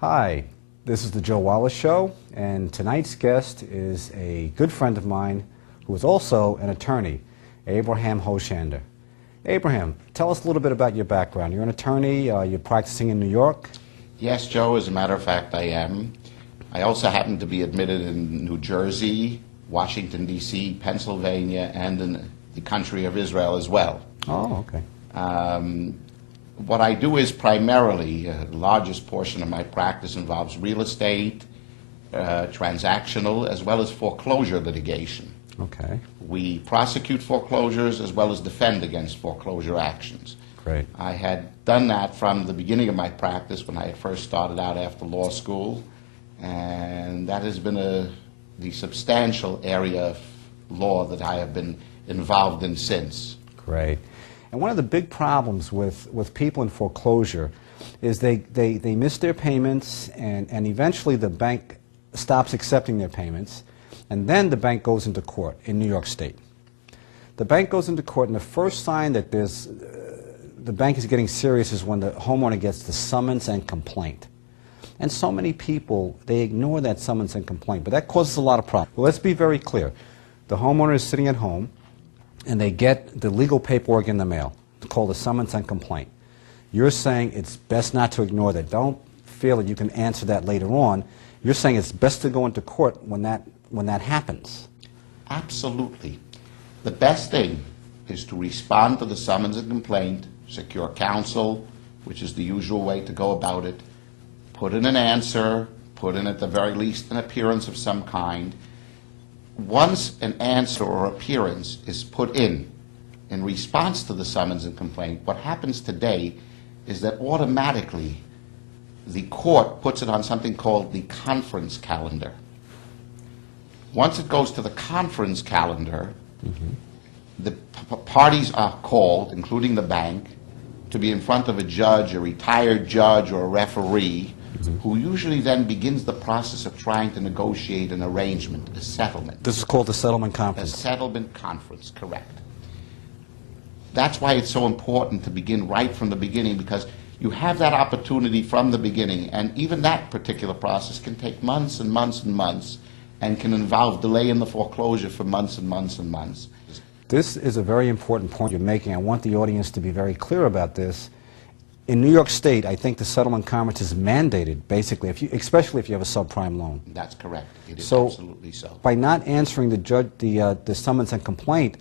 Hi, this is the Joe Wallace Show, and tonight's guest is a good friend of mine who is also an attorney, Abraham Hoshander. Abraham, tell us a little bit about your background. You're an attorney, you're practicing in New York? Yes, Joe, as a matter of fact, I am. I also happen to be admitted in New Jersey, Washington, D.C., Pennsylvania, and in the country of Israel as well. Oh, okay. What I do is primarily, the largest portion of my practice involves real estate, transactional, as well as foreclosure litigation. Okay. We prosecute foreclosures as well as defend against foreclosure actions. Great. I had done that from the beginning of my practice when I had first started out after law school, and that has been the substantial area of law that I have been involved in since. Great. And one of the big problems with people in foreclosure is they miss their payments, and eventually the bank stops accepting their payments, and then the bank goes into court in New York State. The bank goes into court, and the first sign that the bank is getting serious is when the homeowner gets the summons and complaint. And so many people, they ignore that summons and complaint, but that causes a lot of problems. Well, let's be very clear. The homeowner is sitting at home, and they get the legal paperwork in the mail called the summons and complaint. You're saying it's best not to ignore that. Don't feel that you can answer that later on. You're saying it's best to go into court when that happens. Absolutely. The best thing is to respond to the summons and complaint, secure counsel, which is the usual way to go about it, put in an answer, put in at the very least an appearance of some kind. Once an answer or appearance is put in response to the summons and complaint, what happens today is that automatically the court puts it on something called the conference calendar. Once it goes to the conference calendar, the parties are called, including the bank, to be in front of a judge, a retired judge, or a referee, who usually then begins the process of trying to negotiate an arrangement, a settlement. This is called the settlement A conference. settlement conference, correct. That's why it's so important to begin right from the beginning, because you have that opportunity from the beginning, and even that particular process can take months and months and months, and can involve delay in the foreclosure for months and months and months. This is a very important point you're making. I want the audience to be very clear about this. In New York State, I think the settlement conference is mandated, basically, especially if you have a subprime loan. That's correct. It is So, absolutely so. by not answering the summons and complaint,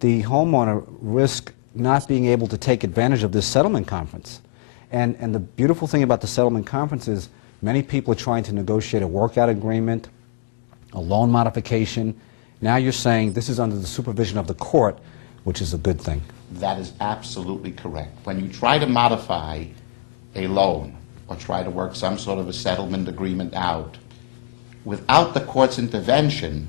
the homeowner risks not being able to take advantage of this settlement conference. And the beautiful thing about the settlement conference is many people are trying to negotiate a workout agreement, a loan modification. Now you're saying this is under the supervision of the court, which is a good thing. That is absolutely correct. When you try to modify a loan or try to work some sort of a settlement agreement out, without the court's intervention,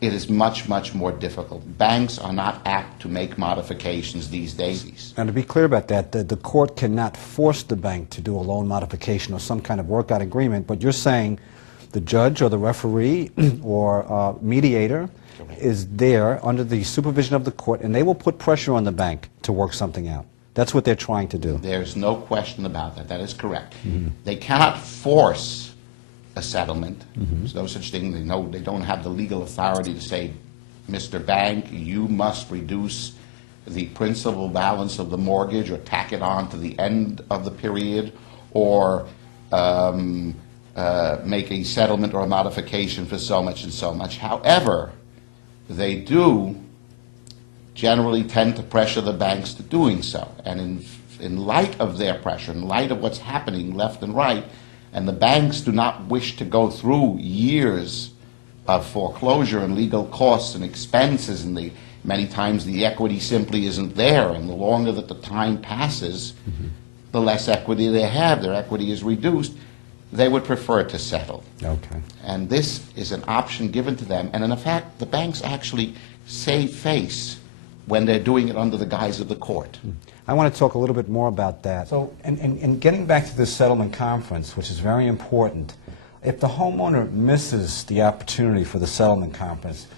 it is much, much more difficult. Banks are not apt to make modifications these days. And to be clear about that, the court cannot force the bank to do a loan modification or some kind of workout agreement, but you're saying the judge or the referee or mediator is there under the supervision of the court, and they will put pressure on the bank to work something out. That's what they're trying to do. There's no question about that. That is correct. They cannot force a settlement. There's no such thing. They don't have the legal authority to say, Mr. Bank, you must reduce the principal balance of the mortgage or tack it on to the end of the period, or make a settlement or a modification for so much and so much. However, they do generally tend to pressure the banks to doing so. And in light of their pressure, in light of what's happening left and right, and the banks do not wish to go through years of foreclosure and legal costs and expenses, and many times the equity simply isn't there, and the longer that the time passes, the less equity they have. Their equity is reduced. They would prefer to settle. Okay. And this is an option given to them. And in fact, the banks actually save face when they're doing it under the guise of the court. I want to talk a little bit more about that. So, and getting back to this settlement conference, which is very important, if the homeowner misses the opportunity for the settlement conference,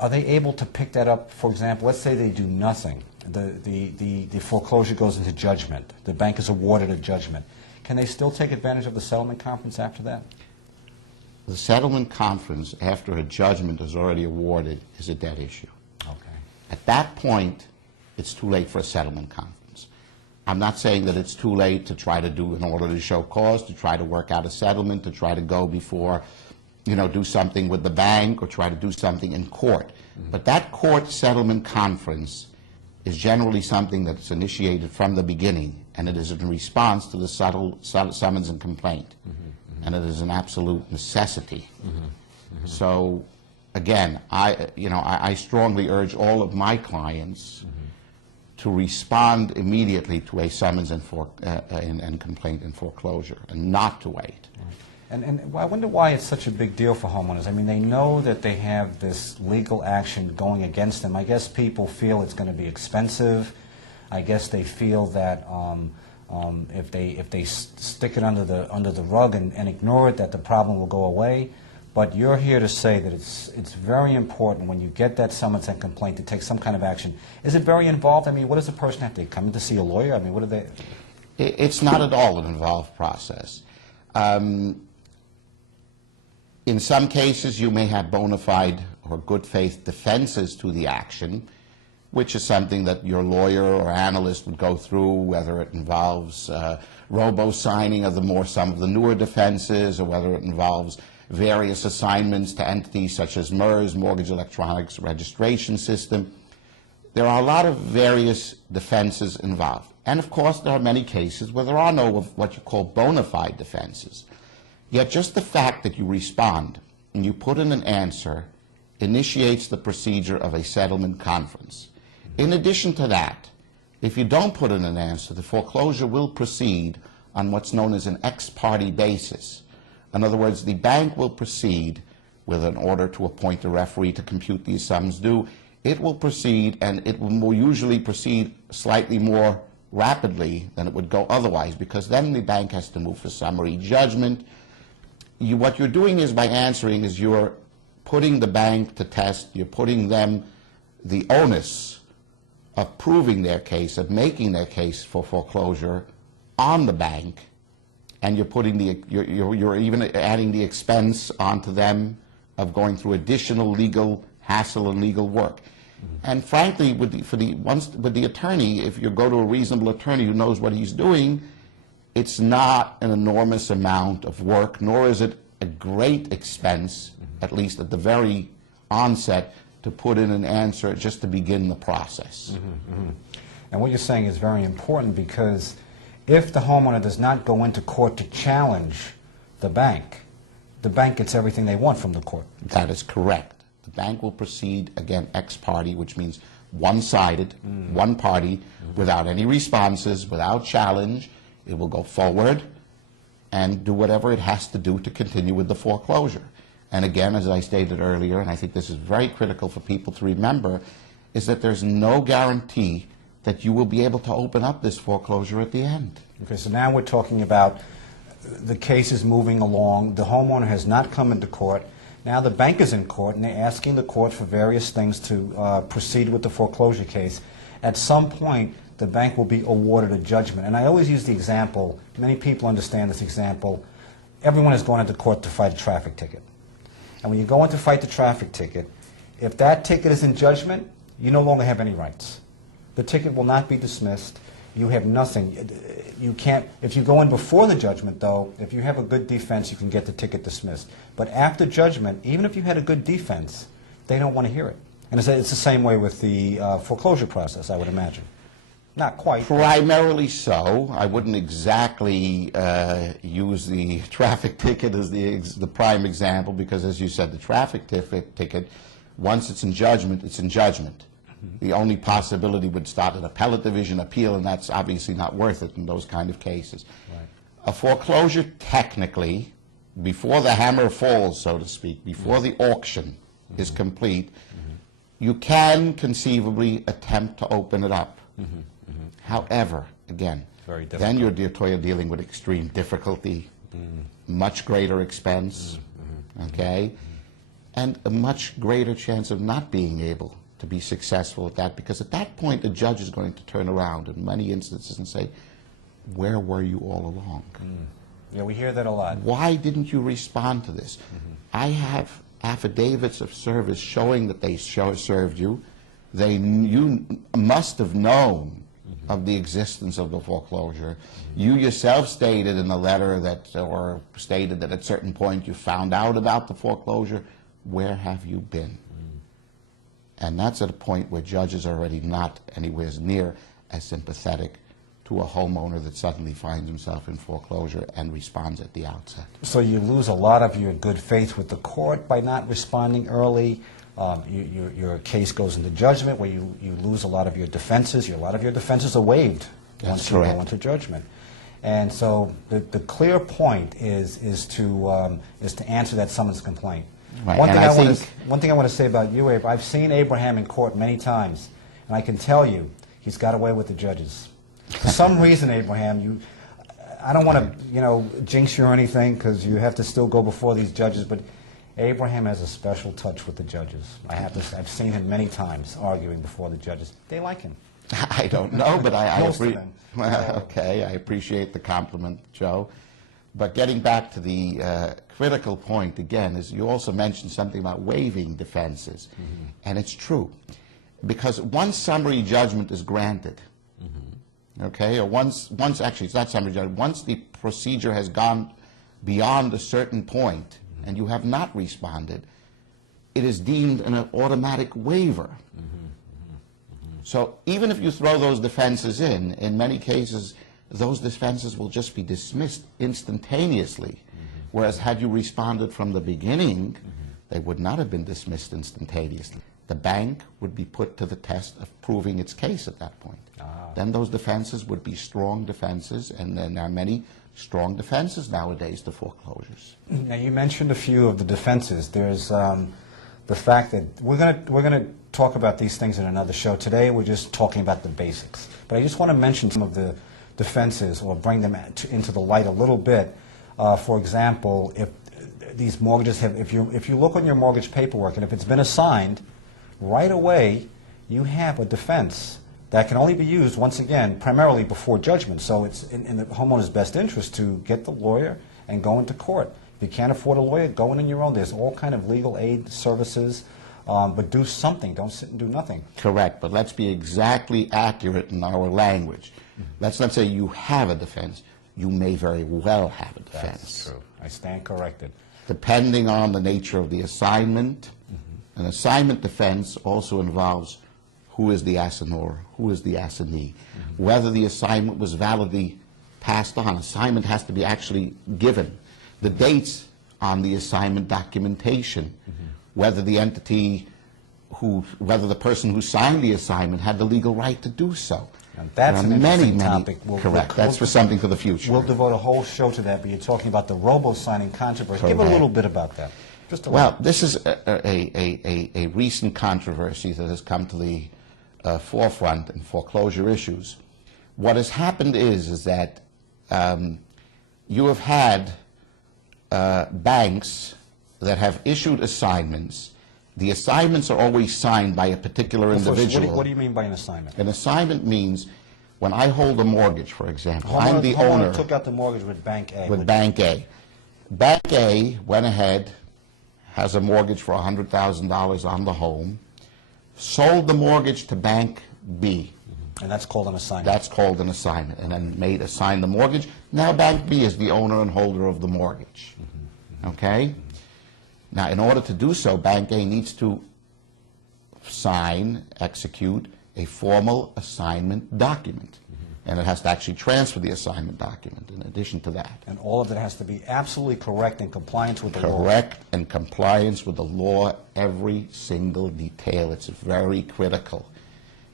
are they able to pick that up? For example, let's say they do nothing. The foreclosure goes into judgment. The bank is awarded a judgment. can they still take advantage of the settlement conference after that? The settlement conference, after a judgment is already awarded, is a debt issue. Okay. At that point, it's too late for a settlement conference. I'm not saying that it's too late to try to do an order to show cause, to try to work out a settlement, to try to go before, do something with the bank or try to do something in court. But that court settlement conference is generally something that's initiated from the beginning, and it is in response to the summons and complaint. And it is an absolute necessity. So, again, I strongly urge all of my clients to respond immediately to a summons and complaint in foreclosure, and not to wait. And I wonder why it's such a big deal for homeowners. I mean, they know that they have this legal action going against them. I guess people feel it's going to be expensive. I guess they feel that if they stick it under the rug and ignore it, that the problem will go away. But you're here to say that it's very important when you get that summons and complaint to take some kind of action. Is it very involved? I mean, what does a person have to come in to see a lawyer? I mean, what do they? It's not at all an involved process. In some cases, you may have bona fide or good faith defenses to the action, which is something that your lawyer or analyst would go through, whether it involves robo-signing of some of the newer defenses, or whether it involves various assignments to entities such as MERS, Mortgage Electronics Registration System. There are a lot of various defenses involved. And of course, there are many cases where there are no what you call bona fide defenses. Yet just the fact that you respond and you put in an answer initiates the procedure of a settlement conference. In addition to that, if you don't put in an answer, the foreclosure will proceed on what's known as an ex parte basis. In other words, the bank will proceed with an order to appoint a referee to compute these sums due. It will proceed, and it will usually proceed slightly more rapidly than it would go otherwise, because then the bank has to move for summary judgment. What you're doing is, by answering, is you're putting the bank to test. You're putting them the onus of proving their case, of making their case for foreclosure on the bank, and you're even adding the expense onto them of going through additional legal hassle and legal work. And frankly, with the attorney, if you go to a reasonable attorney who knows what he's doing, it's not an enormous amount of work, nor is it a great expense, at least at the very onset, to put in an answer just to begin the process. And what you're saying is very important, because if the homeowner does not go into court to challenge the bank gets everything they want from the court. That is correct. The bank will proceed, again, ex parte, which means one-sided, one party, without any responses, without challenge. It will go forward and do whatever it has to do to continue with the foreclosure. And again, as I stated earlier, and I think this is very critical for people to remember, is that there's no guarantee that you will be able to open up this foreclosure at the end. Okay, so now we're talking about the case is moving along. The homeowner has not come into court. Now the bank is in court, and they're asking the court for various things to proceed with the foreclosure case. At some point, the bank will be awarded a judgment. And I always use the example, many people understand this example, everyone has gone into court to fight a traffic ticket. And when you go in to fight the traffic ticket, if that ticket is in judgment, you no longer have any rights. The ticket will not be dismissed. You have nothing. You can't, if you go in before the judgment, though, if you have a good defense, you can get the ticket dismissed. But after judgment, even if you had a good defense, they don't want to hear it. And it's the same way with the foreclosure process, I would imagine. Not quite. Primarily so. I wouldn't exactly use the traffic ticket as the prime example, because, as you said, the traffic ticket, once it's in judgment, it's in judgment. The only possibility would start an appellate division appeal, and that's obviously not worth it in those kind of cases. Right. A foreclosure, technically, before the hammer falls, so to speak, before the auction is complete, you can conceivably attempt to open it up. However, again, then you're dealing with extreme difficulty, much greater expense, okay, and a much greater chance of not being able to be successful at that, because at that point the judge is going to turn around in many instances and say, where were you all along? Yeah, we hear that a lot. Why didn't you respond to this? I have affidavits of service showing that they served you. You must have known of the existence of the foreclosure. You yourself stated in the letter that, or stated that at a certain point you found out about the foreclosure. Where have you been? And that's at a point where judges are already not anywhere near as sympathetic to a homeowner that suddenly finds himself in foreclosure and responds at the outset. So you lose a lot of your good faith with the court by not responding early. Your case goes into judgment where you lose a lot of your defenses. A lot of your defenses are waived once you go into judgment. And so the clear point is to answer that summons complaint. Right. One thing I want to say about you, Abe, I've seen Abraham in court many times, and I can tell you he's got away with the judges. For some reason, Abraham, I don't want to, jinx you or anything, because you have to still go before these judges, but Abraham has a special touch with the judges. I've seen him many times arguing before the judges. They like him. I don't know, but I I appreciate the compliment, Joe. But getting back to the critical point again, is you also mentioned something about waiving defenses, and it's true, because once summary judgment is granted, okay, or once actually it's not summary judgment, once the procedure has gone beyond a certain point and you have not responded, it is deemed an automatic waiver. So even if you throw those defenses in many cases, those defenses will just be dismissed instantaneously. Whereas had you responded from the beginning, they would not have been dismissed instantaneously. The bank would be put to the test of proving its case at that point. Then those defenses would be strong defenses, and then there are many strong defenses nowadays to foreclosures. Now, you mentioned a few of the defenses. There's the fact that we're going to talk about these things in another show. Today, we're just talking about the basics. But I just want to mention some of the defenses, or bring them into the light a little bit. For example, if these mortgages have, if you look on your mortgage paperwork, and if it's been assigned, right away you have a defense that can only be used, once again, primarily before judgment. So it's in the homeowner's best interest to get the lawyer and go into court. If you can't afford a lawyer, go in on your own. There's all kind of legal aid services, but do something. Don't sit and do nothing. Correct, but let's be exactly accurate in our language. Let's not say you have a defense. You may very well have a defense. That's true. I stand corrected. Depending on the nature of the assignment, an assignment defense also involves who is the assignor, who is the assignee, whether the assignment was validly passed on. Assignment has to be actually given. The dates on the assignment documentation, whether the entity whether the person who signed the assignment had the legal right to do so. And that's an interesting topic. Correct. That's for something for the future. We'll devote a whole show to that, but you're talking about the robo-signing controversy. Correct. Give a little bit about that. Just a well, this is a recent controversy that has come to the forefront in foreclosure issues. What has happened is that you have had banks that have issued assignments. The assignments are always signed by a particular individual. What do you mean by an assignment? An assignment means when I hold a mortgage, for example, I'm the owner. Homeowner took out the mortgage with Bank A. With Bank A. Bank A went ahead, has a mortgage for $100,000 on the home, sold the mortgage to Bank B. And that's called an assignment. That's called an assignment, and then assigned the mortgage. Now Bank B is the owner and holder of the mortgage. Okay? Now, in order to do so, Bank A needs to execute a formal assignment document. And it has to actually transfer the assignment document in addition to that. And all of it has to be absolutely correct in compliance with the law. Correct and compliance with the law, every single detail. It's very critical.